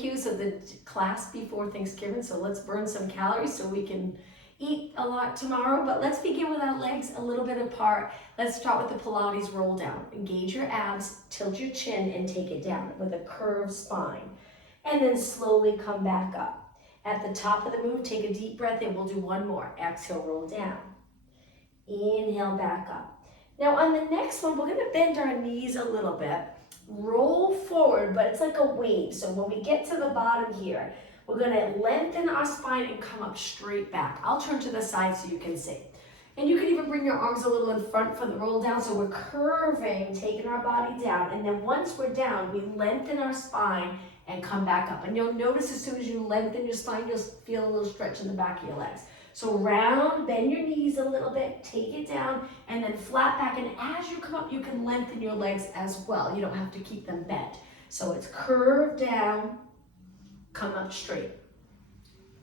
Of the class before Thanksgiving, so let's burn some calories so we can eat a lot tomorrow. But let's begin with our legs a little bit apart. Let's start with the Pilates roll down. Engage your abs, tilt your chin, and take it down with a curved spine. And then slowly come back up. At the top of the move, take a deep breath in. We'll do one more. Exhale, roll down. Inhale, back up. Now on the next one, we're gonna bend our knees a little bit. Roll forward, but it's like a wave. So when we get to the bottom here, we're gonna lengthen our spine and come up straight back. I'll turn to the side so you can see. And you can even bring your arms a little in front for the roll down. So we're curving, taking our body down. And then once we're down, we lengthen our spine and come back up. And you'll notice as soon as you lengthen your spine, you'll feel a little stretch in the back of your legs. So round, bend your knees a little bit, take it down, and then flat back. And as you come up, you can lengthen your legs as well. You don't have to keep them bent. So it's curved down, come up straight.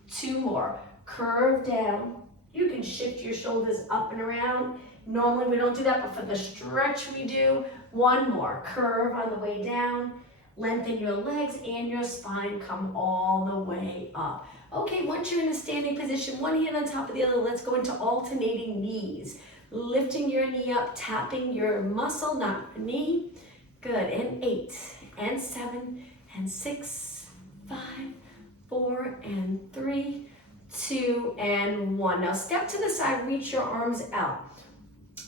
Two more, curve down. You can shift your shoulders up and around. Normally we don't do that, but for the stretch we do. One more, curve on the way down. Lengthen your legs and your spine, come all the way up. Okay, once you're in a standing position, one hand on top of the other, let's go into alternating knees. Lifting your knee up, tapping your muscle, not your knee. Good, and 8, and 7, and 6, 5, 4, and 3, 2, and 1. Now step to the side, reach your arms out.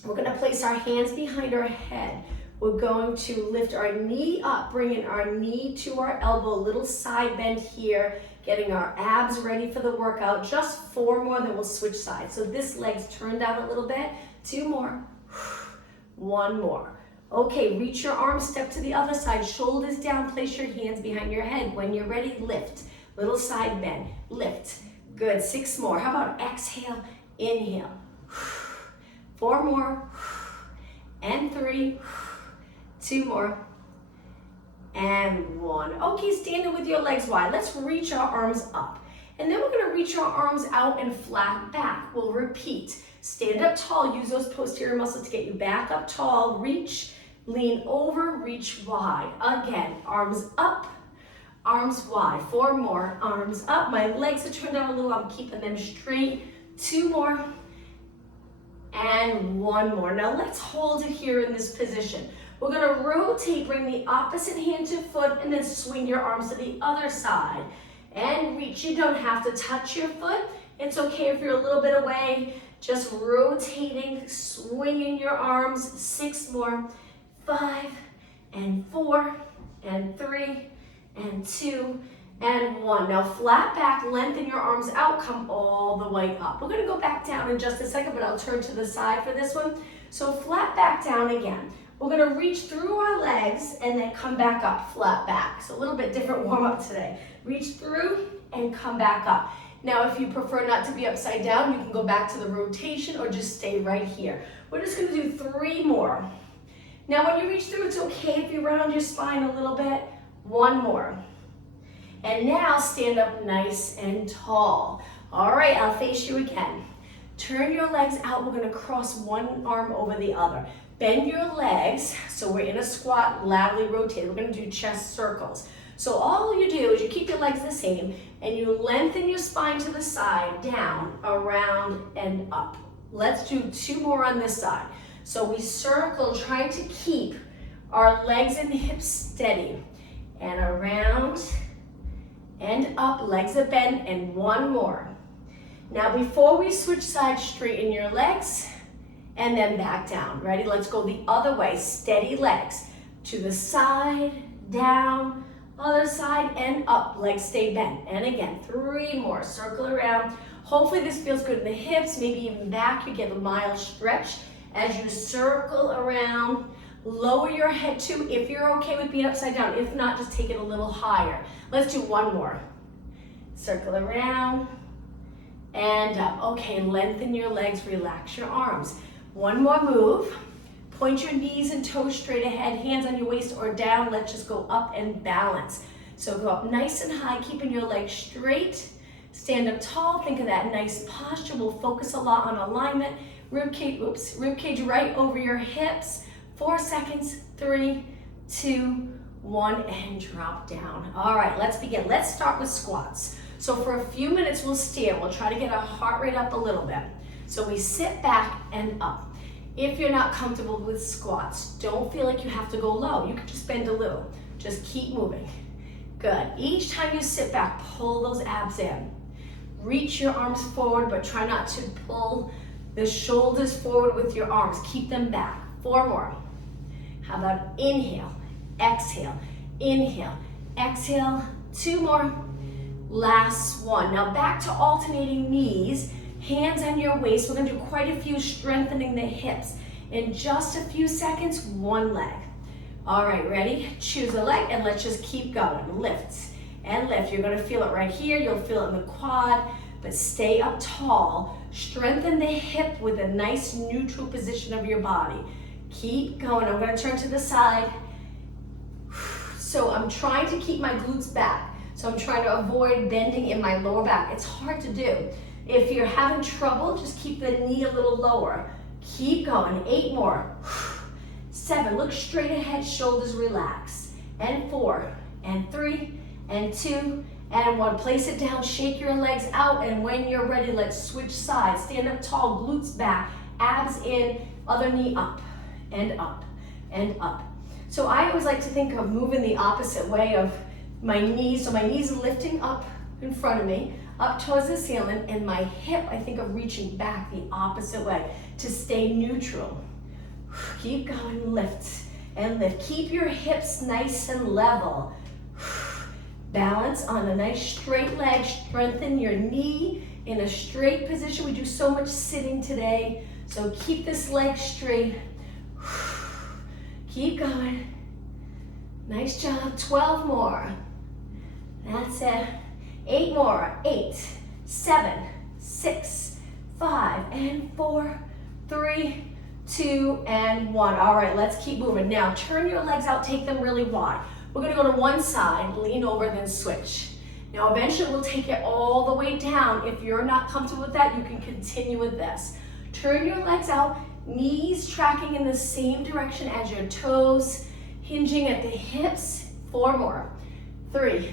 We're gonna place our hands behind our head. We're going to lift our knee up, bringing our knee to our elbow, little side bend here, getting our abs ready for the workout. Just 4 more, then we'll switch sides. So this leg's turned out a little bit. 2 more, 1 more. Okay, reach your arms, step to the other side, shoulders down, place your hands behind your head. When you're ready, lift. Little side bend, lift. Good, 6 more. How about exhale, inhale. 4 more, and 3, 2 more, and 1. Okay, standing with your legs wide. Let's reach our arms up. And then we're gonna reach our arms out and flat back. We'll repeat. Stand up tall, use those posterior muscles to get you back up tall. Reach, lean over, reach wide. Again, arms up, arms wide. 4 more, arms up. My legs are turned out a little, I'm keeping them straight. 2 more, and 1 more. Now let's hold it here in this position. We're gonna rotate, bring the opposite hand to foot, and then swing your arms to the other side. And reach, you don't have to touch your foot. It's okay if you're a little bit away. Just rotating, swinging your arms. 6 more, 5, and 4, and 3, and 2, and 1. Now flat back, lengthen your arms out, come all the way up. We're gonna go back down in just a second, but I'll turn to the side for this one. So flat back down again. We're gonna reach through our legs and then come back up, flat back. So a little bit different warm up today. Reach through and come back up. Now if you prefer not to be upside down, you can go back to the rotation or just stay right here. We're just gonna do 3 more. Now when you reach through, it's okay if you round your spine a little bit. 1 more. And now stand up nice and tall. All right, I'll face you again. Turn your legs out. We're gonna cross one arm over the other. Bend your legs, so we're in a squat, laterally rotate. We're gonna do chest circles. So all you do is you keep your legs the same and you lengthen your spine to the side, down, around, and up. Let's do 2 more on this side. So we circle, trying to keep our legs and hips steady. And around and up, legs are bent, and 1 more. Now before we switch sides, straighten your legs and then back down. Ready? Let's go the other way. Steady legs. To the side, down, other side, and up. Legs stay bent. And again, 3 more. Circle around. Hopefully this feels good in the hips, maybe even back. You get a mild stretch as you circle around. Lower your head too if you're okay with being upside down. If not, just take it a little higher. Let's do 1 more. Circle around and up. Okay, lengthen your legs, relax your arms. 1 more move. Point your knees and toes straight ahead, hands on your waist or down. Let's just go up and balance. So go up nice and high, keeping your legs straight. Stand up tall, think of that nice posture. We'll focus a lot on alignment. Rib cage right over your hips. 4 seconds, 3, 2, 1, and drop down. All right, let's begin. Let's start with squats. So for a few minutes, we'll stand. We'll try to get our heart rate up a little bit. So we sit back and up. If you're not comfortable with squats, don't feel like you have to go low. You can just bend a little. Just keep moving. Good. Each time you sit back, pull those abs in. Reach your arms forward, but try not to pull the shoulders forward with your arms. Keep them back. 4 more. How about inhale, exhale, inhale, exhale. 2 more. Last one. Now back to alternating knees, hands on your waist. We're gonna do quite a few strengthening the hips. In just a few seconds, 1 leg. All right, ready? Choose a leg and let's just keep going. Lift and lift. You're gonna feel it right here. You'll feel it in the quad, but stay up tall. Strengthen the hip with a nice neutral position of your body. Keep going. I'm gonna turn to the side. So I'm trying to keep my glutes back. So I'm trying to avoid bending in my lower back. It's hard to do. If you're having trouble, just keep the knee a little lower. Keep going. 8 more. 7, look straight ahead, shoulders relax. And 4, and 3, and 2, and 1. Place it down, shake your legs out, and when you're ready, let's switch sides. Stand up tall, glutes back, abs in, other knee up, and up, and up. So I always like to think of moving the opposite way of my knees. So my knees are lifting up in front of me, up towards the ceiling, and my hip, I think of reaching back the opposite way to stay neutral. Keep going, lift and lift. Keep your hips nice and level. Balance on a nice straight leg. Strengthen your knee in a straight position. We do so much sitting today, so keep this leg straight. Keep going. Nice job. 12 more. That's it. 8 more. 8, 7, 6, 5, and 4, 3, 2, and 1. All right, let's keep moving. Now, turn your legs out, take them really wide. We're gonna go to one side, lean over, then switch. Now, eventually we'll take it all the way down. If you're not comfortable with that, you can continue with this. Turn your legs out, knees tracking in the same direction as your toes, hinging at the hips. 4 more. 3,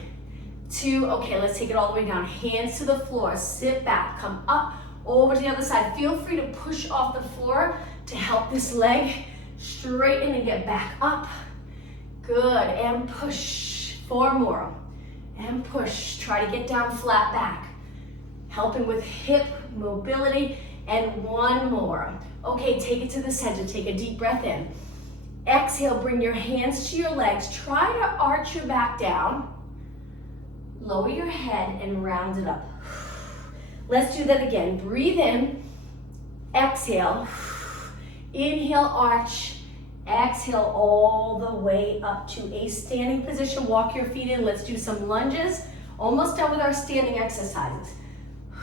2, okay, let's take it all the way down. Hands to the floor, sit back, come up, over to the other side. Feel free to push off the floor to help this leg straighten and get back up. Good, and push. 4 more, and push. Try to get down flat back. Helping with hip mobility, and 1 more. Okay, take it to the center. Take a deep breath in. Exhale, bring your hands to your legs. Try to arch your back down. Lower your head and round it up. Let's do that again. Breathe in, exhale. Inhale, arch. Exhale all the way up to a standing position. Walk your feet in. Let's do some lunges. Almost done with our standing exercises.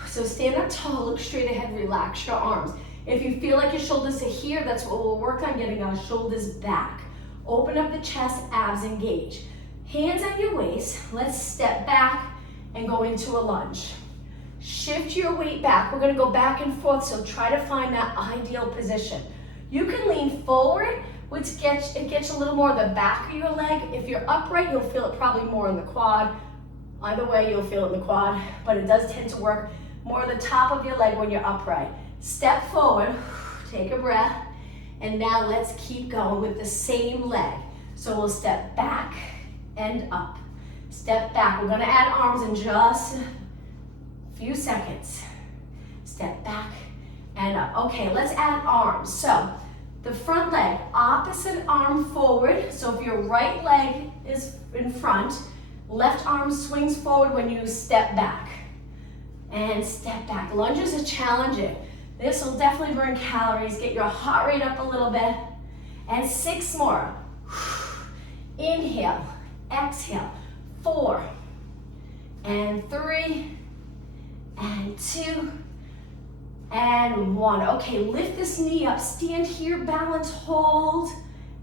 So stand up tall, look straight ahead, relax your arms. If you feel like your shoulders are here, that's what we'll work on, getting our shoulders back. Open up the chest, abs engage. Hands on your waist. Let's step back and go into a lunge. Shift your weight back. We're gonna go back and forth, so try to find that ideal position. You can lean forward, which gets a little more of the back of your leg. If you're upright, you'll feel it probably more in the quad. Either way, you'll feel it in the quad, but it does tend to work more the top of your leg when you're upright. Step forward, take a breath, and now let's keep going with the same leg. So we'll step back and up. Step back. We're gonna add arms in just a few seconds. Step back and up. Okay, let's add arms. So the front leg, opposite arm forward. So if your right leg is in front, left arm swings forward when you step back. And step back. Lunges are challenging. This will definitely burn calories, get your heart rate up a little bit. And 6 more. Inhale, exhale. 4, and 3, and 2, and 1. Okay, lift this knee up. Stand here, balance, hold,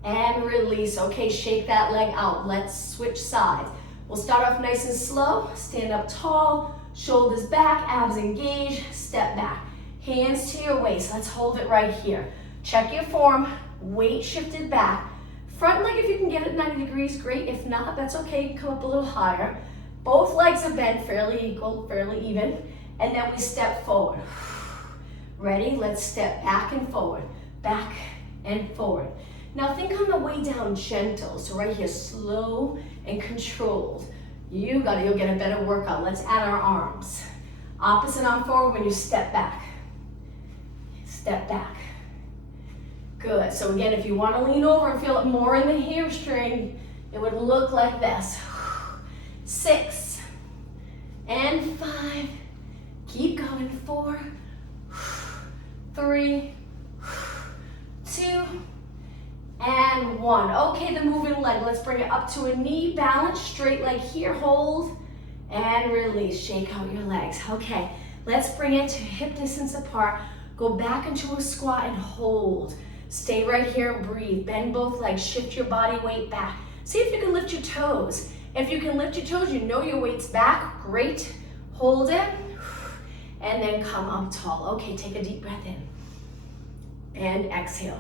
and release. Okay, shake that leg out. Let's switch sides. We'll start off nice and slow. Stand up tall, shoulders back, abs engage, step back. Hands to your waist. Let's hold it right here. Check your form. Weight shifted back. Front leg, if you can get it 90 degrees, great. If not, that's okay. You can come up a little higher. Both legs are bent fairly equal, fairly even. And then we step forward. Ready? Let's step back and forward. Back and forward. Now think on the way down gentle. So right here, slow and controlled. You'll get a better workout. Let's add our arms. Opposite arm forward when you step back. Step back. Good. So again, if you want to lean over and feel it more in the hamstring, it would look like this. 6 and 5. Keep going. 4, 3, 2, and 1. Okay, the moving leg. Let's bring it up to a knee. Balance, straight leg here. Hold and release. Shake out your legs. Okay, let's bring it to hip distance apart. Go back into a squat and hold. Stay right here and breathe. Bend both legs. Shift your body weight back. See if you can lift your toes. If you can lift your toes, you know your weight's back. Great. Hold it. And then come up tall. Okay, take a deep breath in. And exhale.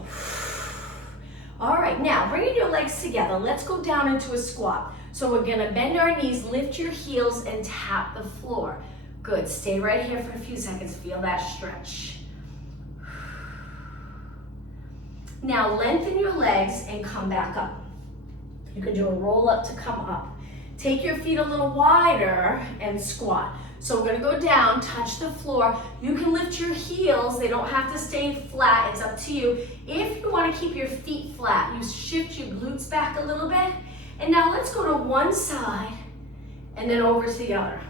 All right, now bringing your legs together, let's go down into a squat. So we're gonna bend our knees, lift your heels, and tap the floor. Good, stay right here for a few seconds. Feel that stretch. Now lengthen your legs and come back up. You can do a roll up to come up. Take your feet a little wider and squat. So we're gonna go down, touch the floor. You can lift your heels. They don't have to stay flat, it's up to you. If you wanna keep your feet flat, you shift your glutes back a little bit. And now let's go to one side and then over to the other.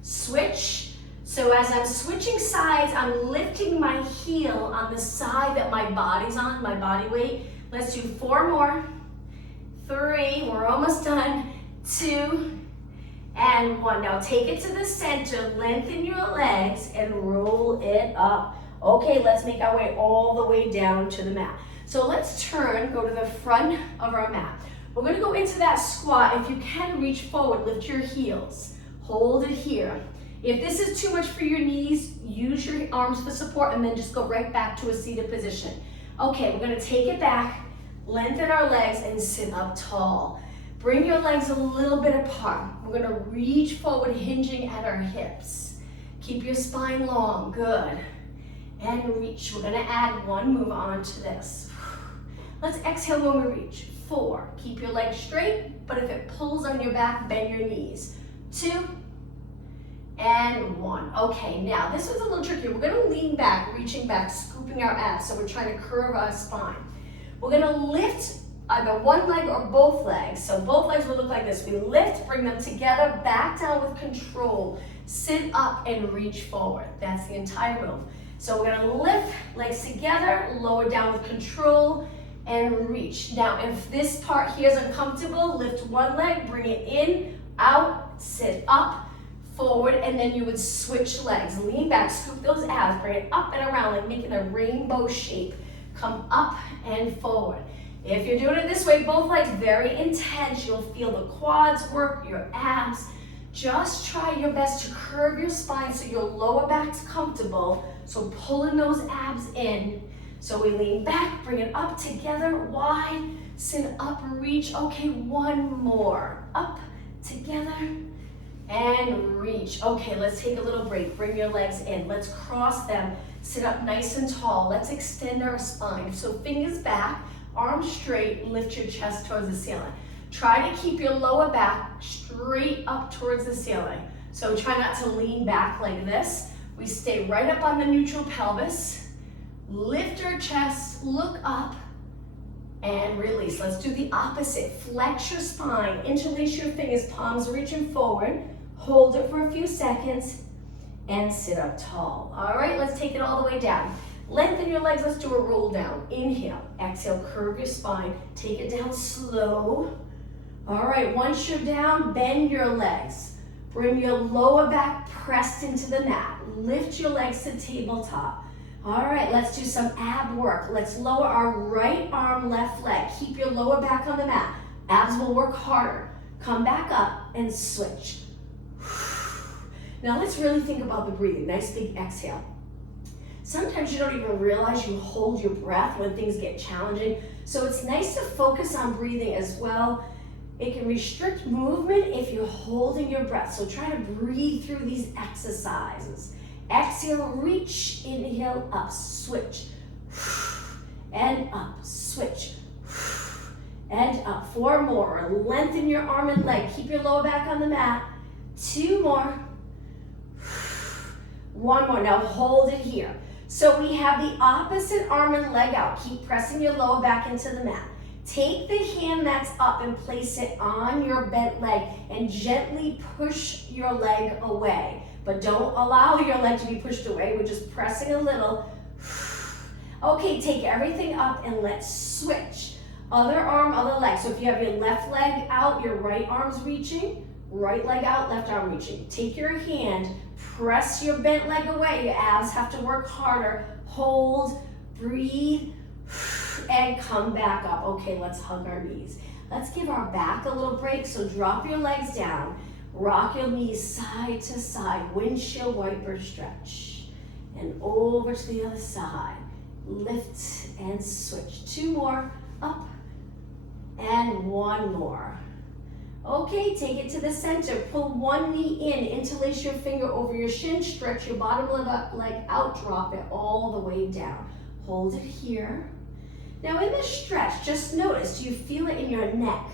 Switch. So as I'm switching sides, I'm lifting my heel on the side that my body's on, my body weight. Let's do 4 more. 3, we're almost done. 2, and 1. Now take it to the center, lengthen your legs, and roll it up. Okay, let's make our way all the way down to the mat. So let's turn, go to the front of our mat. We're gonna go into that squat. If you can, reach forward, lift your heels. Hold it here. If this is too much for your knees, use your arms for support and then just go right back to a seated position. Okay, we're gonna take it back, lengthen our legs, and sit up tall. Bring your legs a little bit apart. We're gonna reach forward, hinging at our hips. Keep your spine long, good. And reach. We're gonna add one move onto this. Let's exhale when we reach. 4, keep your legs straight, but if it pulls on your back, bend your knees. 2, and 1. Okay, now this was a little tricky. We're gonna lean back, reaching back, scooping our abs, so we're trying to curve our spine. We're gonna lift either one leg or both legs. So both legs will look like this. We lift, bring them together, back down with control. Sit up and reach forward. That's the entire move. So we're gonna lift, legs together, lower down with control, and reach. Now, if this part here is uncomfortable, lift one leg, bring it in, out, sit up, forward, and then you would switch legs. Lean back, scoop those abs, bring it up and around, like making a rainbow shape. Come up and forward. If you're doing it this way, both legs very intense. You'll feel the quads work, your abs. Just try your best to curve your spine so your lower back's comfortable. So pulling those abs in. So we lean back, bring it up together, wide, sit up, reach. Okay, one more. Up, together, and reach. Okay, let's take a little break. Bring your legs in. Let's cross them. Sit up nice and tall. Let's extend our spine. So fingers back, arms straight, lift your chest towards the ceiling. Try to keep your lower back straight up towards the ceiling. So try not to lean back like this. We stay right up on the neutral pelvis. Lift our chest, look up, and release. Let's do the opposite. Flex your spine, interlace your fingers, palms reaching forward. Hold it for a few seconds, and sit up tall. All right, let's take it all the way down. Lengthen your legs, let's do a roll down. Inhale, exhale, curve your spine. Take it down slow. All right, once you're down, bend your legs. Bring your lower back pressed into the mat. Lift your legs to tabletop. All right, let's do some ab work. Let's lower our right arm, left leg. Keep your lower back on the mat. Abs will work harder. Come back up and switch. Now let's really think about the breathing. Nice big exhale. Sometimes you don't even realize you hold your breath when things get challenging. So it's nice to focus on breathing as well. It can restrict movement if you're holding your breath. So try to breathe through these exercises. Exhale, reach, inhale, up, switch. And up, switch. And up, 4 more. Lengthen your arm and leg. Keep your lower back on the mat. 2 more. 1 more. Now hold it here. So we have the opposite arm and leg out. Keep pressing your lower back into the mat. Take the hand that's up and place it on your bent leg and gently push your leg away. But don't allow your leg to be pushed away. We're just pressing a little. Okay, take everything up and let's switch. Other arm, other leg. So if you have your left leg out, your right arm's reaching. Right leg out, left arm reaching. Take your hand, press your bent leg away. Your abs have to work harder. Hold, breathe, and come back up. Okay, let's hug our knees. Let's give our back a little break. So drop your legs down. Rock your knees side to side. Windshield wiper stretch. And over to the other side. Lift and switch. 2 more. Up. And 1 more. Okay, take it to the center. Pull one knee in, interlace your finger over your shin, stretch your bottom leg out, drop it all the way down. Hold it here. Now in this stretch, just notice, do you feel it in your neck?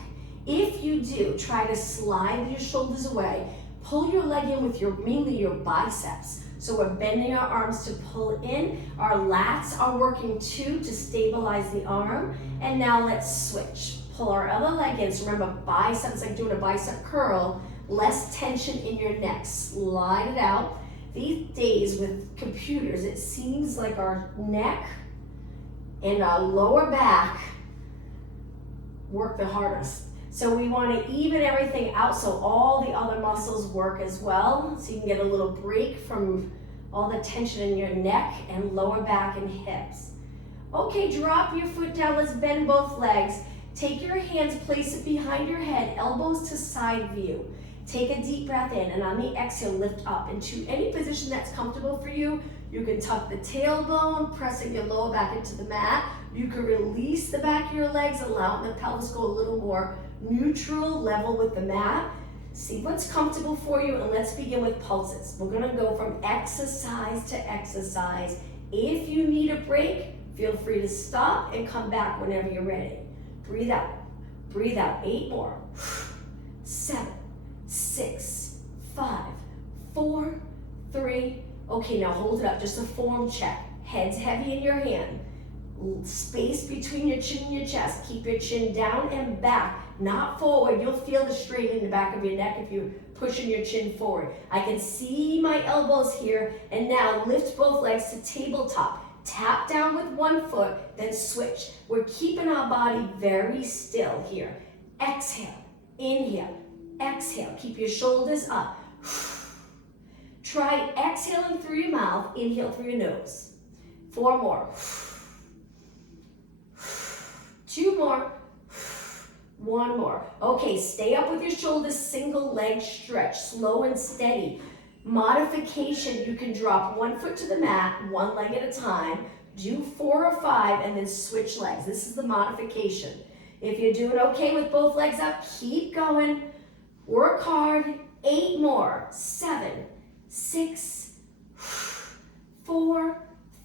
If you do, try to slide your shoulders away. Pull your leg in with mainly your biceps. So we're bending our arms to pull in. Our lats are working too to stabilize the arm. And now let's switch. Pull our other leg in. So remember, biceps, like doing a bicep curl, less tension in your neck. Slide it out. These days with computers, it seems like our neck and our lower back work the hardest. So we want to even everything out so all the other muscles work as well. So you can get a little break from all the tension in your neck and lower back and hips. Okay, drop your foot down. Let's bend both legs. Take your hands, place it behind your head, elbows to side view. Take a deep breath in, and on the exhale, lift up into any position that's comfortable for you. You can tuck the tailbone, pressing your lower back into the mat. You can release the back of your legs, allowing the pelvis go a little more neutral, level with the mat. See what's comfortable for you, and let's begin with pulses. We're gonna go from exercise to exercise. If you need a break, feel free to stop and come back whenever you're ready. Breathe out. Breathe out. 8 more. 7, 6, 5, 4, 3. Okay, now hold it up. Just a form check. Head's heavy in your hand. Space between your chin and your chest. Keep your chin down and back, not forward. You'll feel the strain in the back of your neck if you're pushing your chin forward. I can see my elbows here, and now lift both legs to tabletop. Tap down with one foot, then switch. We're keeping our body very still here. Exhale, inhale, exhale. Keep your shoulders up. Try exhaling through your mouth, inhale through your nose. 4 more. 2 more. 1 more. Okay, stay up with your shoulders, single leg stretch, slow and steady. Modification, you can drop 1 foot to the mat, 1 leg at a time, do 4 or 5, and then switch legs. This is the modification. If you're doing okay with both legs up, keep going. Work hard. 8 more. 7, 6, 4,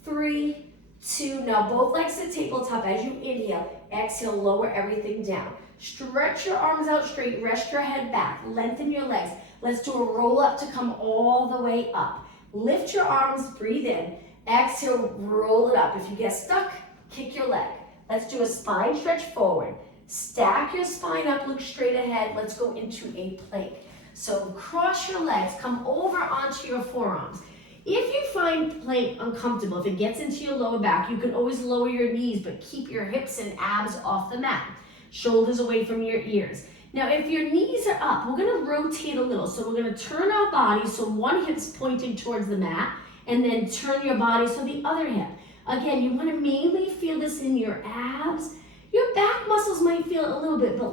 3, 2. Now both legs to tabletop as you inhale. Exhale, lower everything down. Stretch your arms out straight, rest your head back, lengthen your legs. Let's do a roll up to come all the way up. Lift your arms, breathe in. Exhale, roll it up. If you get stuck, kick your leg. Let's do a spine stretch forward. Stack your spine up, look straight ahead. Let's go into a plank. So cross your legs, come over onto your forearms. If you find plank uncomfortable, if it gets into your lower back, you can always lower your knees, but keep your hips and abs off the mat. Shoulders away from your ears. Now, if your knees are up, we're gonna rotate a little. So we're gonna turn our body so one hip's pointing towards the mat, and then turn your body so the other hip. Again, you wanna mainly feel this in your abs. Your back muscles might feel a little bit, but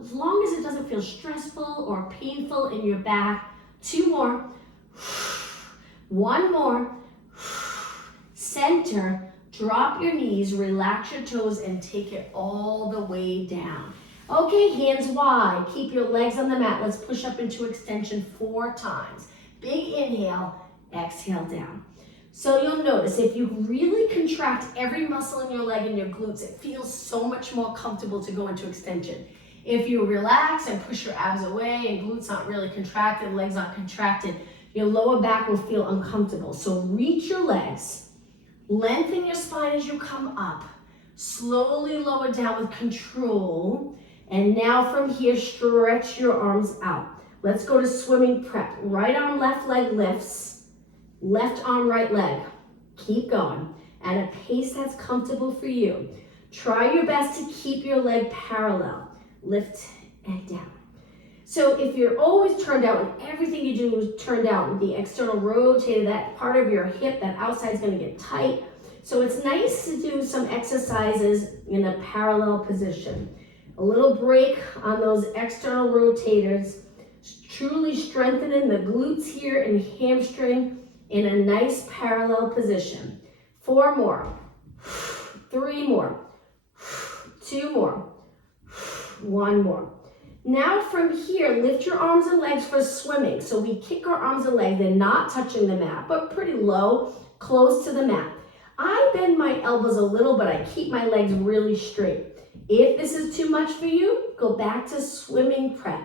as long as it doesn't feel stressful or painful in your back. 2 more. 1 more. center, drop your knees, relax your toes, and take it all the way down. Okay, hands wide. Keep your legs on the mat. Let's push up into extension 4 times. Big inhale, exhale down. So you'll notice if you really contract every muscle in your leg and your glutes, it feels so much more comfortable to go into extension. If you relax and push your abs away and glutes aren't really contracted, legs aren't contracted, your lower back will feel uncomfortable. So reach your legs, lengthen your spine as you come up, slowly lower down with control. And now from here, stretch your arms out. Let's go to swimming prep. Right arm, left leg lifts. Left arm, right leg. Keep going at a pace that's comfortable for you. Try your best to keep your leg parallel. Lift and down. So if you're always turned out and everything you do is turned out, the external rotator, that part of your hip, that outside is going to get tight. So it's nice to do some exercises in a parallel position. A little break on those external rotators, truly strengthening the glutes here and hamstring in a nice parallel position. 4 more, 3 more, 2 more, 1 more. Now from here, lift your arms and legs for swimming. So we kick our arms and legs, they're not touching the mat, but pretty low, close to the mat. I bend my elbows a little, but I keep my legs really straight. If this is too much for you, go back to swimming prep.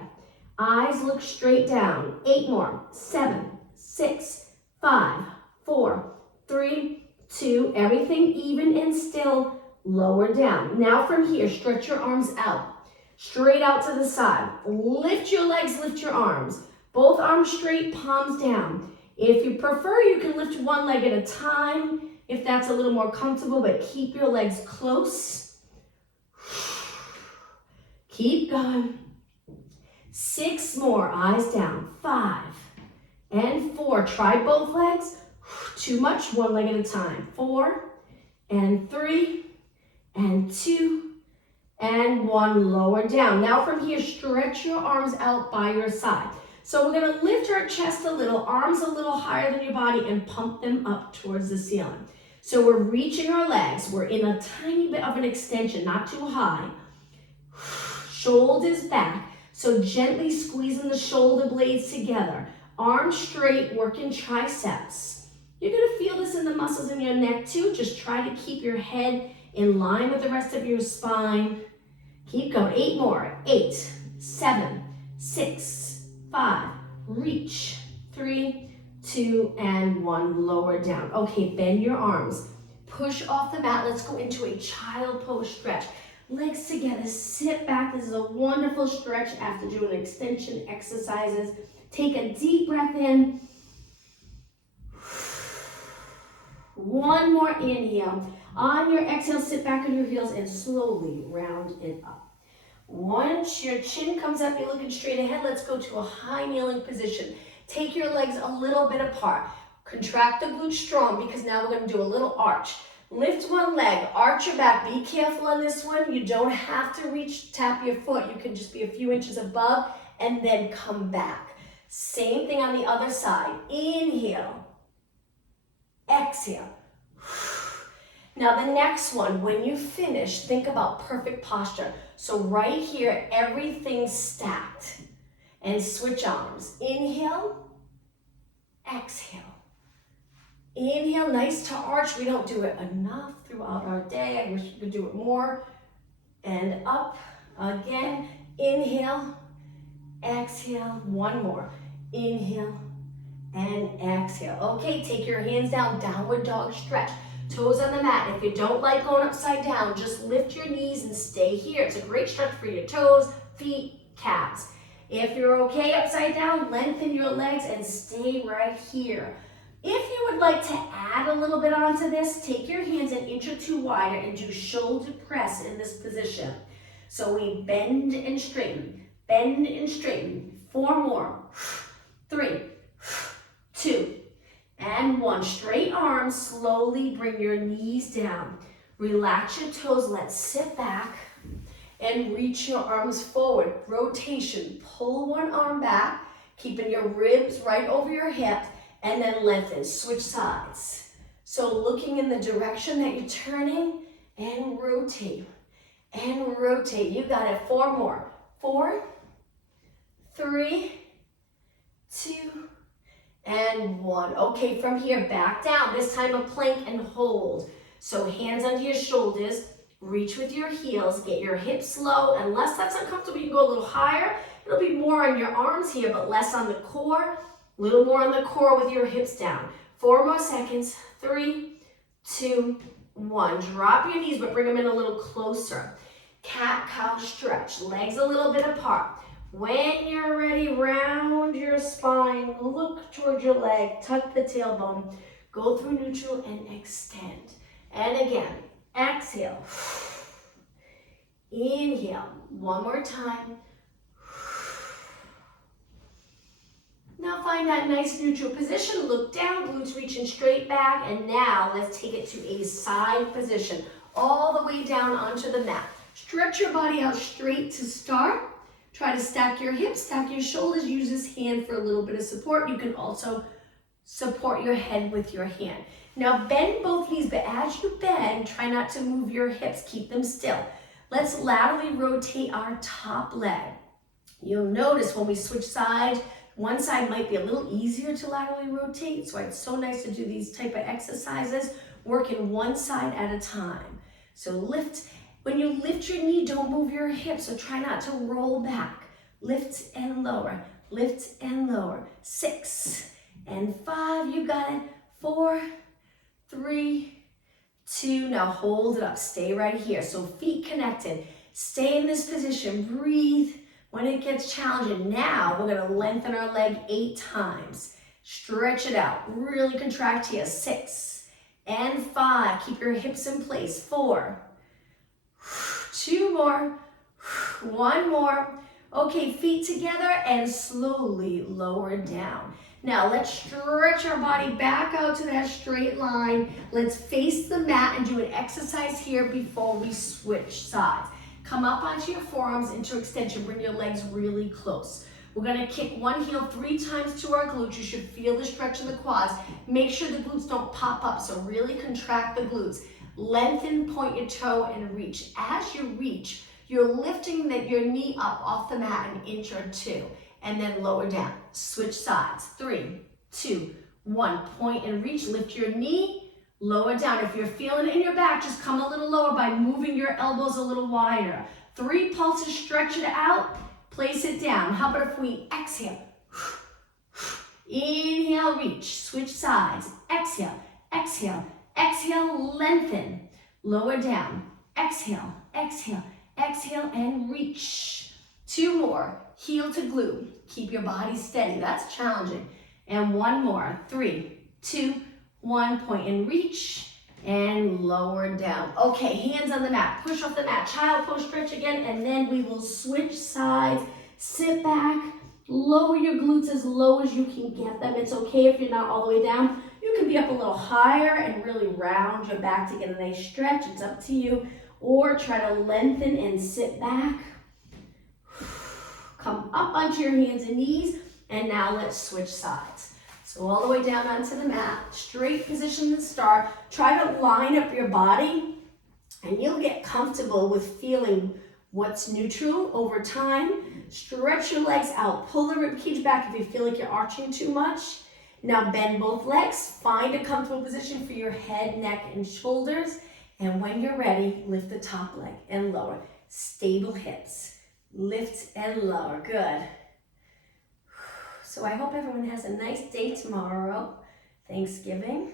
Eyes look straight down. 8 more, 7, 6, 5, 4, 3, 2, everything even and still, lower down. Now from here, stretch your arms out, straight out to the side. Lift your legs, lift your arms. Both arms straight, palms down. If you prefer, you can lift one leg at a time if that's a little more comfortable, but keep your legs close. Keep going. 6 more, eyes down. 5 and 4. Try both legs. Too much, one leg at a time. 4 and 3 and 2 and 1. Lower down. Now from here, stretch your arms out by your side. So we're going to lift our chest a little, arms a little higher than your body, and pump them up towards the ceiling. So we're reaching our legs. We're in a tiny bit of an extension, not too high. Shoulders back. So gently squeezing the shoulder blades together. Arms straight, working triceps. You're going to feel this in the muscles in your neck too. Just try to keep your head in line with the rest of your spine. Keep going. 8 more. 8, 7, 6, 5. Reach. 3, 2, and 1. Lower down. Okay, bend your arms. Push off the mat. Let's go into a child pose stretch. Legs together. Sit back. This is a wonderful stretch after doing extension exercises. Take a deep breath in. 1 more inhale. On your exhale, sit back on your heels and slowly round it up. Once your chin comes up, you're looking straight ahead. Let's go to a high kneeling position. Take your legs a little bit apart. Contract the glutes strong because now we're going to do a little arch. Lift one leg, arch your back. Be careful on this one. You don't have to reach, tap your foot. You can just be a few inches above and then come back. Same thing on the other side. Inhale. Exhale. Now the next one, when you finish, think about perfect posture. So right here, everything's stacked. And switch arms. Inhale. Exhale. Inhale, nice to arch. We don't do it enough throughout our day. I wish we could do it more. And up again. Inhale. Exhale. 1 more. Inhale and exhale. Okay, take your hands down, downward dog stretch. Toes on the mat. If you don't like going upside down, just lift your knees and stay here. It's a great stretch for your toes, feet, calves. If you're okay upside down, lengthen your legs and stay right here. If you would like to add a little bit onto this, take your hands an inch or 2 wider and do shoulder press in this position. So we bend and straighten, bend and straighten. 4 more. 3, 2, and 1. Straight arms, slowly bring your knees down. Relax your toes, let's sit back and reach your arms forward. Rotation, pull one arm back, keeping your ribs right over your hip, and then lengthen. Switch sides. So looking in the direction that you're turning and rotate. And rotate. You got it. 4 more. 4, 3, 2, and 1. Okay, from here, back down. This time a plank and hold. So hands under your shoulders. Reach with your heels. Get your hips low. Unless that's uncomfortable, you can go a little higher. It'll be more on your arms here, but less on the core. A little more on the core with your hips down. 4 more seconds. 3, 2, 1. Drop your knees, but bring them in a little closer. Cat-cow stretch. Legs a little bit apart. When you're ready, round your spine. Look towards your leg. Tuck the tailbone. Go through neutral and extend. And again, exhale. Inhale. One more time. Now find that nice neutral position. Look down, glutes reaching straight back. And now let's take it to a side position. All the way down onto the mat. Stretch your body out straight to start. Try to stack your hips, stack your shoulders. Use this hand for a little bit of support. You can also support your head with your hand. Now bend both knees, but as you bend, try not to move your hips. Keep them still. Let's laterally rotate our top leg. You'll notice when we switch sides, one side might be a little easier to laterally rotate. So it's so nice to do these type of exercises, working one side at a time. So lift. When you lift your knee, don't move your hips, so try not to roll back. Lift and lower, lift and lower. 6 and 5, you got it. 4, 3, 2, now hold it up, stay right here. So feet connected, stay in this position, breathe when it gets challenging. Now we're gonna lengthen our leg 8 times. Stretch it out, really contract here. 6 and 5, keep your hips in place. 4, 2 more, 1 more. Okay, feet together and slowly lower down. Now let's stretch our body back out to that straight line. Let's face the mat and do an exercise here before we switch sides. Come up onto your forearms into extension. Bring your legs really close. We're gonna kick one heel 3 times to our glutes. You should feel the stretch in the quads. Make sure the glutes don't pop up, so really contract the glutes. Lengthen, point your toe, and reach. As you reach, you're lifting your knee up off the mat an inch or 2, and then lower down. Switch sides. 3, 2, 1. Point and reach. Lift your knee, lower down. If you're feeling it in your back, just come a little lower by moving your elbows a little wider. 3 pulses, stretch it out, place it down. How about if we exhale? Inhale, reach. Switch sides. Exhale, exhale. Exhale, lengthen, lower down, exhale, exhale, exhale, and reach. 2 more, heel to glute. Keep your body steady, that's challenging. And 1 more, 3, 2, 1, point and reach, and lower down. Okay, hands on the mat, push off the mat, child pose stretch again, and then we will switch sides, sit back, lower your glutes as low as you can get them. It's okay if you're not all the way down. You can be up a little higher and really round your back to get a nice stretch. It's up to you. Or try to lengthen and sit back. Come up onto your hands and knees. And now let's switch sides. So all the way down onto the mat. Straight position to start. Try to line up your body. And you'll get comfortable with feeling what's neutral over time. Stretch your legs out. Pull the rib cage back if you feel like you're arching too much. Now bend both legs, find a comfortable position for your head, neck, and shoulders. And when you're ready, lift the top leg and lower. Stable hips, lift and lower, good. So I hope everyone has a nice day tomorrow, Thanksgiving.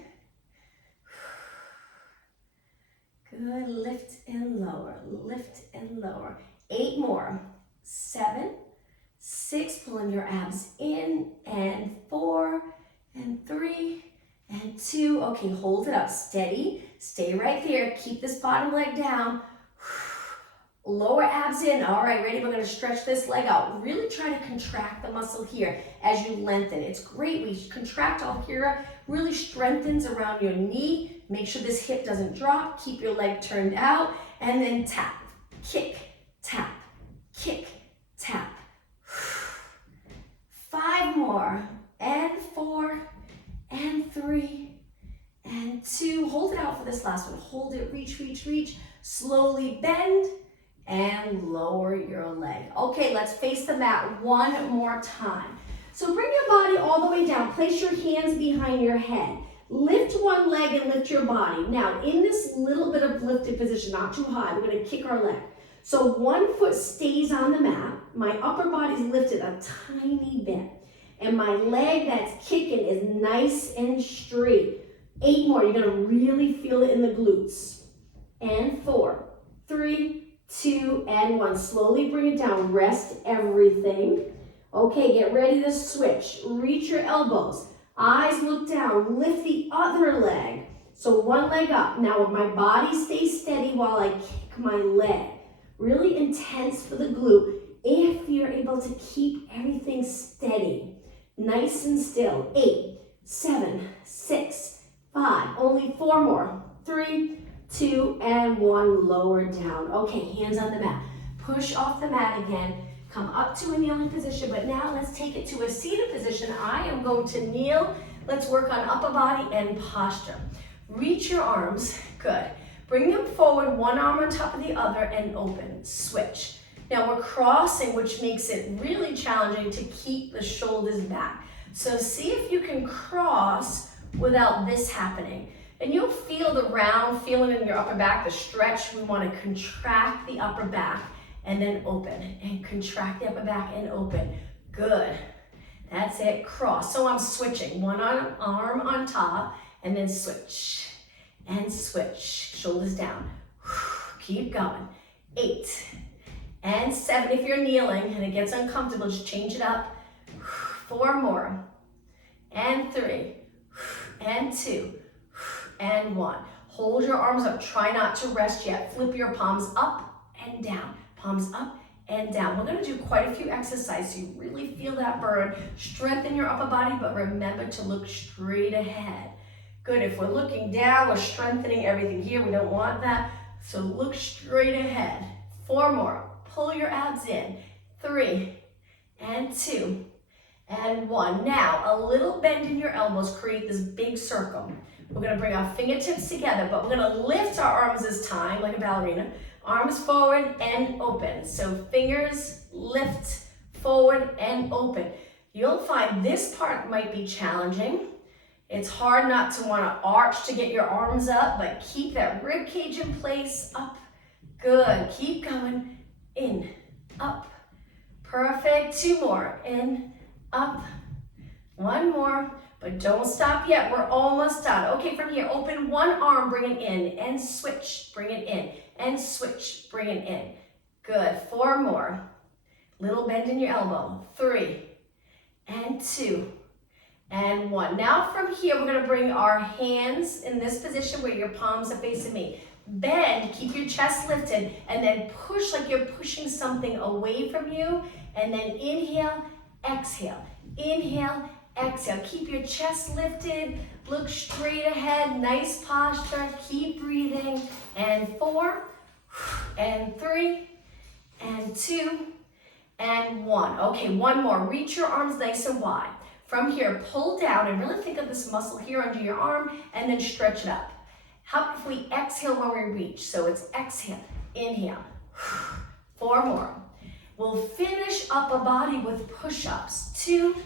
Good, lift and lower, lift and lower. 8 more, 7, 6, pulling your abs in, and 4, and 3, and 2. Okay, hold it up, steady. Stay right there. Keep this bottom leg down. Lower abs in. All right, ready? We're gonna stretch this leg out. Really try to contract the muscle here as you lengthen. It's great. We contract all here. Really strengthens around your knee. Make sure this hip doesn't drop. Keep your leg turned out. And then tap, kick, tap, kick, tap. 5 more. And 4, and 3, and 2. this last one. Hold it, reach, reach, reach. Slowly bend and lower your leg. Okay, let's face the mat one more time. So bring your body all the way down. Place your hands behind your head. Lift one leg and lift your body. Now, in this little bit of lifted position, not too high, we're gonna kick our leg. So one foot stays on the mat. My upper body's lifted a tiny bit. And my leg that's kicking is nice and straight. 8 more, you're gonna really feel it in the glutes. And 4, 3, 2, and 1. Slowly bring it down, rest everything. Okay, get ready to switch. Reach your elbows, eyes look down, lift the other leg. So one leg up. Now my body stays steady while I kick my leg. Really intense for the glute. If you're able to keep everything steady, nice and still. 8, 7, 6, 5, only 4 more. 3, 2, and 1, lower down. Okay, hands on the mat. Push off the mat again. Come up to a kneeling position, but now let's take it to a seated position. I am going to kneel. Let's work on upper body and posture. Reach your arms, good. Bring them forward, one arm on top of the other, and open, switch. Now we're crossing, which makes it really challenging to keep the shoulders back. So see if you can cross without this happening. And you'll feel the round feeling in your upper back, the stretch. We want to contract the upper back and then open, and contract the upper back and open. Good. That's it, cross. So I'm switching, one arm on top, and then switch, and switch. Shoulders down. Keep going. 8, and 7. If you're kneeling and it gets uncomfortable, just change it up. 4 more, and 3, and 2, and 1. Hold your arms up. Try not to rest yet. Flip your palms up and down. Palms up and down. We're going to do quite a few exercises so you really feel that burn. Strengthen your upper body, but remember to look straight ahead. Good. If we're looking down, we're strengthening everything here. We don't want that. So look straight ahead. 4 more. Pull your abs in. 3, and 2, and 1. Now, a little bend in your elbows. Create this big circle. We're going to bring our fingertips together, but we're going to lift our arms this time like a ballerina. Arms forward and open. So fingers lift forward and open. You'll find this part might be challenging. It's hard not to want to arch to get your arms up, but keep that rib cage in place. Up. Good. Keep going. In. Up. Perfect. 2 more. In. Up. 1 more. But don't stop yet. We're almost done. Okay, from here, open one arm, bring it in, and switch, bring it in, and switch, bring it in. Good. 4 more. Little bend in your elbow. 3, and 2, and 1. Now from here, we're going to bring our hands in this position where your palms are facing me. Bend, keep your chest lifted, and then push like you're pushing something away from you. And then inhale, exhale. Inhale, exhale. Keep your chest lifted. Look straight ahead. Nice posture. Keep breathing. And 4, and 3, and 2, and 1. Okay, 1 more. Reach your arms nice and wide. From here, pull down and really think of this muscle here under your arm and then stretch it up. How about if we exhale when we reach? So it's exhale, inhale. 4 more. We'll finish upper body with push-ups. 2,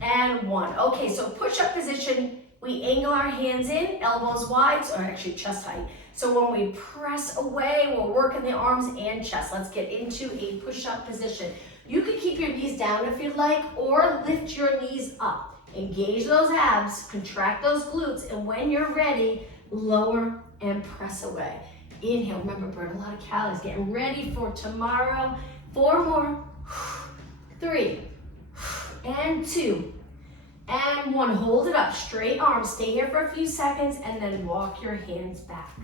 and 1. Okay, so push-up position, we angle our hands in, elbows wide, or actually chest height. So when we press away, we're working the arms and chest. Let's get into a push-up position. You could keep your knees down if you'd like, or lift your knees up. Engage those abs, contract those glutes, and when you're ready, lower and press away. Inhale, remember, burn a lot of calories. Getting ready for tomorrow. 4 more. 3, and 2, and 1. Hold it up, straight arms. Stay here for a few seconds and then walk your hands back.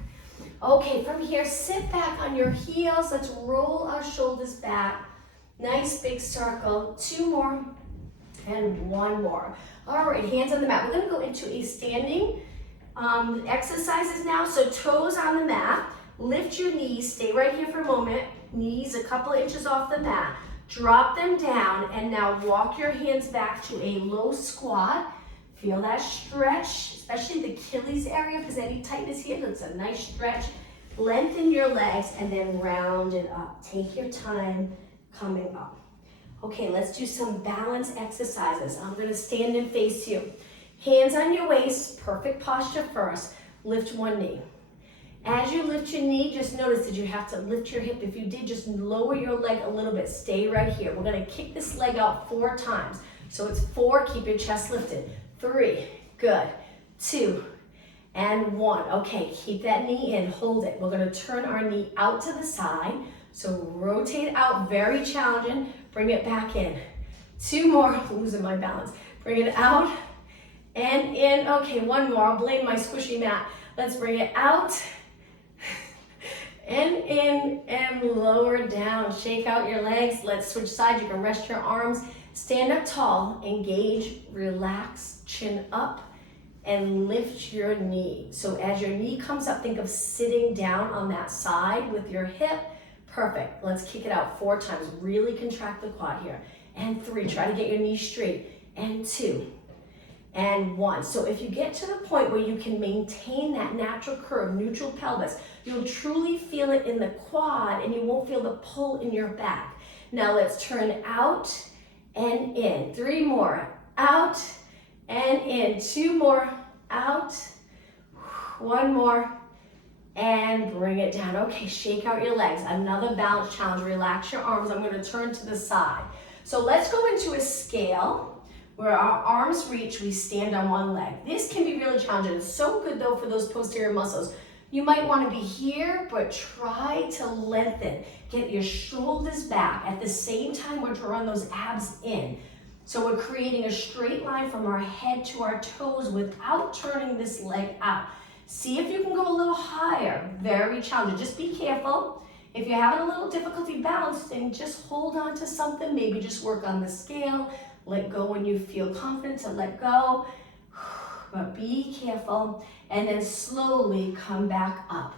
Okay, from here, sit back on your heels. Let's roll our shoulders back. Nice big circle. 2 more and 1 more. All right, hands on the mat. We're gonna go into a standing exercises now. So toes on the mat. Lift your knees, stay right here for a moment. Knees a couple inches off the mat. Drop them down and now walk your hands back to a low squat. Feel that stretch, especially the Achilles area, because any tightness here, that's a nice stretch. Lengthen your legs and then round it up. Take your time coming up. Okay, let's do some balance exercises. I'm gonna stand and face you. Hands on your waist, perfect posture first. Lift one knee. As you lift your knee, just notice that you have to lift your hip. If you did, just lower your leg a little bit. Stay right here. We're gonna kick this leg out 4 times. So it's 4, keep your chest lifted. 3, good. 2, and 1. Okay, keep that knee in, hold it. We're gonna turn our knee out to the side. So rotate out, very challenging. Bring it back in. 2 more, I'm losing my balance. Bring it out and in. Okay, 1 more, I'll blame my squishy mat. Let's bring it out and in and lower down. Shake out your legs. Let's switch sides. You can rest your arms. Stand up tall, engage, relax, chin up, and lift your knee. So as your knee comes up, think of sitting down on that side with your hip. Perfect. Let's kick it out 4 times. Really contract the quad here. And 3, try to get your knee straight. And 2, and 1. So if you get to the point where you can maintain that natural curve, neutral pelvis, you'll truly feel it in the quad and you won't feel the pull in your back. Now let's turn out and in. 3 more. Out and in. 2 more. Out. 1 more. And bring it down. Okay, shake out your legs. Another balance challenge. Relax your arms. I'm going to turn to the side. So let's go into a scale where our arms reach. We stand on one leg. This can be really challenging. It's so good though for those posterior muscles. You might want to be here, but try to lengthen. Get your shoulders back. At the same time, we're drawing those abs in. So we're creating a straight line from our head to our toes without turning this leg out. See if you can go a little higher. Very challenging. Just be careful. If you're having a little difficulty balancing, just hold on to something. Maybe just work on the scale. Let go when you feel confident to let go. But be careful. And then slowly come back up.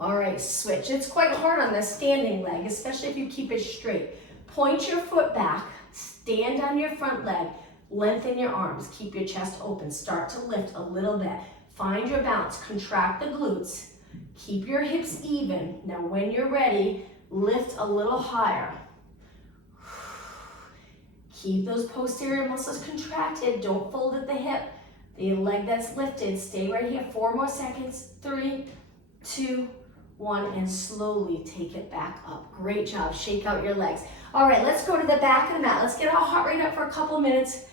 All right, switch. It's quite hard on the standing leg, especially if you keep it straight. Point your foot back. Stand on your front leg. Lengthen your arms. Keep your chest open. Start to lift a little bit. Find your balance. Contract the glutes. Keep your hips even. Now when you're ready, lift a little higher. Keep those posterior muscles contracted. Don't fold at the hip. The leg that's lifted. Stay right here. 4 more seconds. 3, 2, 1, and slowly take it back up. Great job. Shake out your legs. All right, let's go to the back of the mat. Let's get our heart rate up for a couple minutes.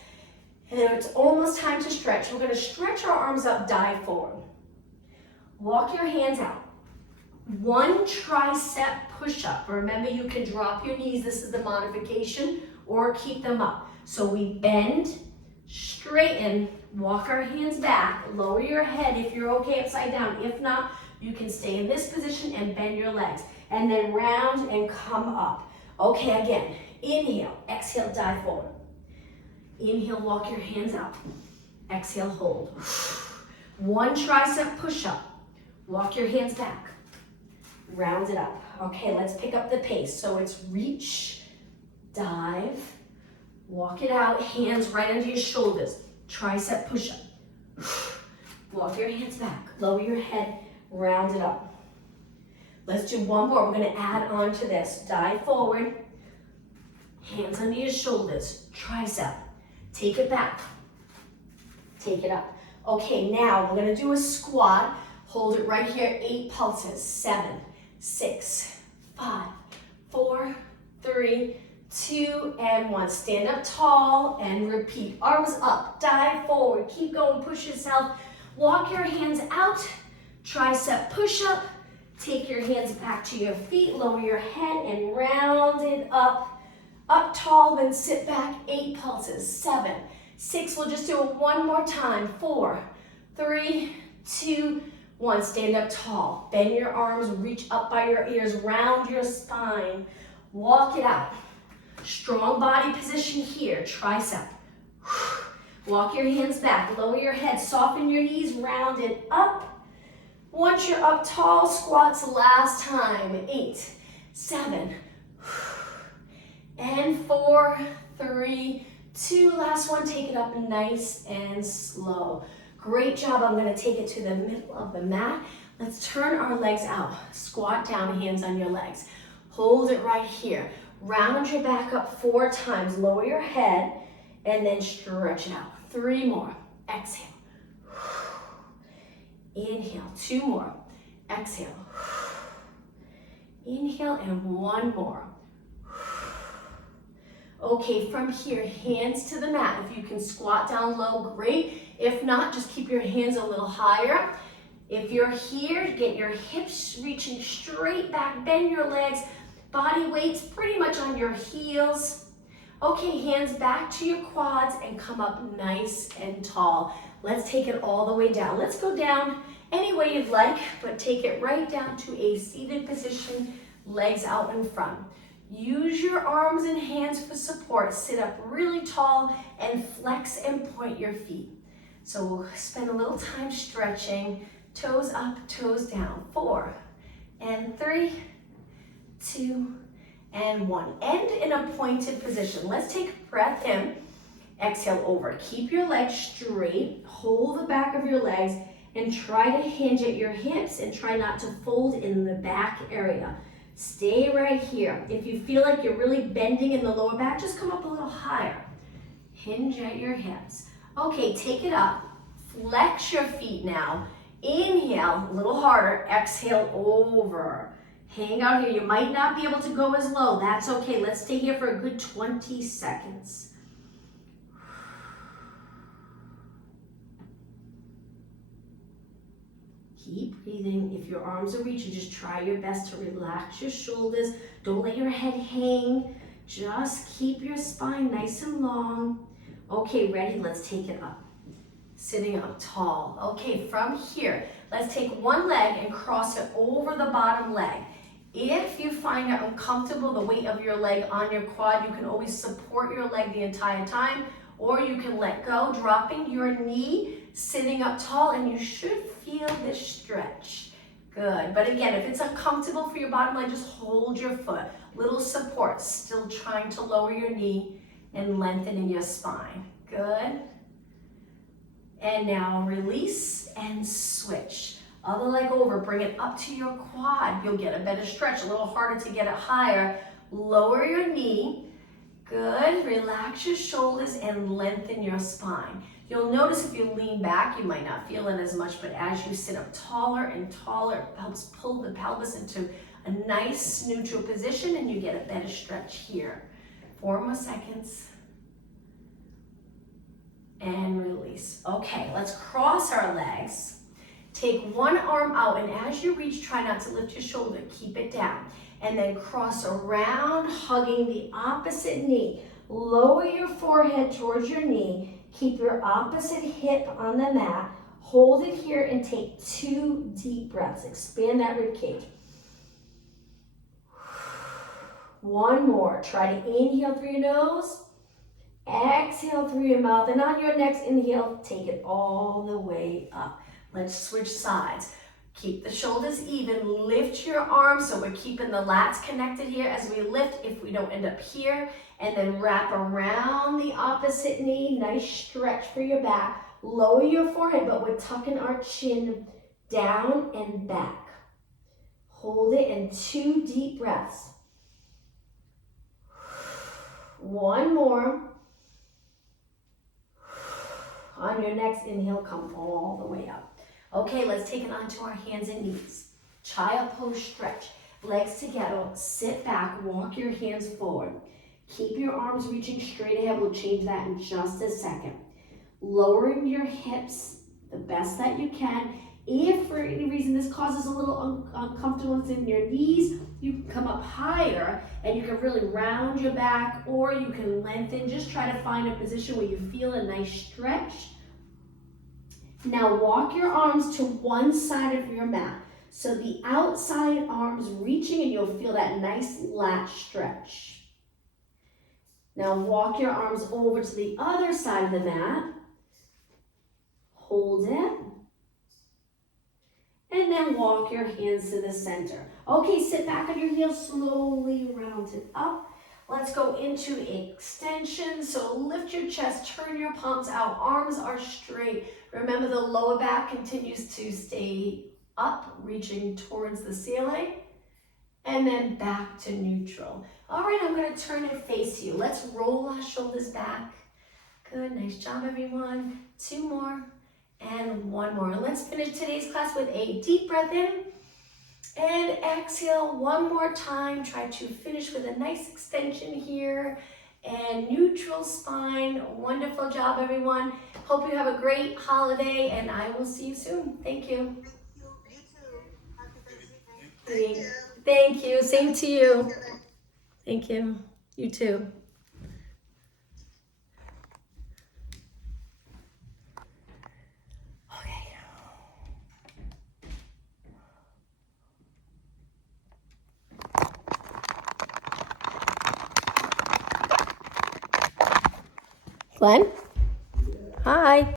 And then it's almost time to stretch. We're going to stretch our arms up, dive forward. Walk your hands out. 1 tricep push-up. Remember, you can drop your knees. This is the modification, or keep them up. So we bend, straighten, walk our hands back, lower your head if you're okay upside down. If not, you can stay in this position and bend your legs. And then round and come up. Okay, again, inhale, exhale, dive forward. Inhale, walk your hands out. Exhale, hold. 1 tricep push-up. Walk your hands back. Round it up. Okay, let's pick up the pace. So it's reach, dive, walk it out, hands right under your shoulders. Tricep push-up. Walk your hands back. Lower your head, round it up. Let's do 1 more. We're going to add on to this. Dive forward. Hands under your shoulders. Tricep. Take it back. Take it up. Okay, now we're going to do a squat. Hold it right here. 8 pulses. 7, 6, 5, 4, 3, 2, and 1. Stand up tall and repeat. Arms up. Dive forward. Keep going. Push yourself. Walk your hands out. Tricep push-up. Take your hands back to your feet. Lower your head and round it up. Up tall, then sit back. 8 pulses. 7, 6. We'll just do it 1 more time. 4, 3, 2, 1. Stand up tall. Bend your arms. Reach up by your ears. Round your spine. Walk it out. Strong body position here. Tricep. Walk your hands back. Lower your head. Soften your knees. Round it up. Once you're up tall, squats last time. 8, 7, and 4, 3, 2, last one, take it up nice and slow. Great job. I'm going to take it to the middle of the mat. Let's turn our legs out. Squat down, hands on your legs. Hold it right here. Round your back up 4 times. Lower your head and then stretch it out. 3 more. Exhale. Inhale. 2 more. Exhale. Inhale and 1 more. Okay, from here, hands to the mat. If you can squat down low, great. If not, just keep your hands a little higher. If you're here, get your hips reaching straight back, bend your legs, body weight's pretty much on your heels. Okay, hands back to your quads and come up nice and tall. Let's take it all the way down. Let's go down any way you'd like, but take it right down to a seated position, legs out in front. Use your arms and hands for support. Sit up really tall and flex and point your feet. So we'll spend a little time stretching. Toes up, toes down. 4 and 3, 2 and 1. End in a pointed position. Let's take a breath in. Exhale over. Keep your legs straight. Hold the back of your legs and try to hinge at your hips and try not to fold in the back area. Stay right here. If you feel like you're really bending in the lower back, just come up a little higher. Hinge at your hips. Okay, take it up. Flex your feet now. Inhale, a little harder. Exhale over. Hang out here. You might not be able to go as low. That's okay. Let's stay here for a good 20 seconds. Keep breathing. If your arms are reaching, just try your best to relax your shoulders. Don't let your head hang. Just keep your spine nice and long. Okay, ready? Let's take it up. Sitting up tall. Okay, from here, let's take one leg and cross it over the bottom leg. If you find it uncomfortable, the weight of your leg on your quad, you can always support your leg the entire time, or you can let go, dropping your knee, sitting up tall, and you should feel this stretch. Good, but again, if it's uncomfortable for your bottom leg, just hold your foot. Little support, still trying to lower your knee and lengthening your spine. Good. And now release and switch. Other leg over, bring it up to your quad. You'll get a better stretch, a little harder to get it higher. Lower your knee. Good, relax your shoulders and lengthen your spine. You'll notice if you lean back, you might not feel it as much, but as you sit up taller and taller, it helps pull the pelvis into a nice neutral position and you get a better stretch here. 4 more seconds. And release. Okay, let's cross our legs. Take one arm out, and as you reach, try not to lift your shoulder. Keep it down. And then cross around, hugging the opposite knee. Lower your forehead towards your knee. Keep your opposite hip on the mat. Hold it here and take 2 deep breaths. Expand that rib cage. 1 more. Try to inhale through your nose. Exhale through your mouth, and on your next inhale, take it all the way up. Let's switch sides. Keep the shoulders even, lift your arms, so we're keeping the lats connected here as we lift if we don't end up here, and then wrap around the opposite knee, nice stretch for your back. Lower your forehead, but we're tucking our chin down and back. Hold it in 2 deep breaths. 1 more. On your next inhale, come all the way up. Okay, let's take it onto our hands and knees. Child pose stretch. Legs together, sit back, walk your hands forward. Keep your arms reaching straight ahead. We'll change that in just a second. Lowering your hips the best that you can. If for any reason this causes a little uncomfortableness in your knees, you can come up higher and you can really round your back, or you can lengthen. Just try to find a position where you feel a nice stretch. Now walk your arms to one side of your mat. So the outside arms reaching, and you'll feel that nice lat stretch. Now walk your arms over to the other side of the mat. Hold it. And then walk your hands to the center. Okay, sit back on your heels, slowly round it up. Let's go into extension. So lift your chest, turn your palms out, arms are straight. Remember the lower back continues to stay up, reaching towards the ceiling. And then back to neutral. All right, I'm gonna turn and face you. Let's roll our shoulders back. Good, nice job everyone. 2 more and 1 more. And let's finish today's class with a deep breath in and exhale 1 more time. Try to finish with a nice extension here and neutral spine. Wonderful job everyone. Hope you have a great holiday and I will see you soon. Thank you. You too. Happy Thanksgiving. Thank you. Thank you, same to you. Thank you, you too. Okay. Glenn? Hi.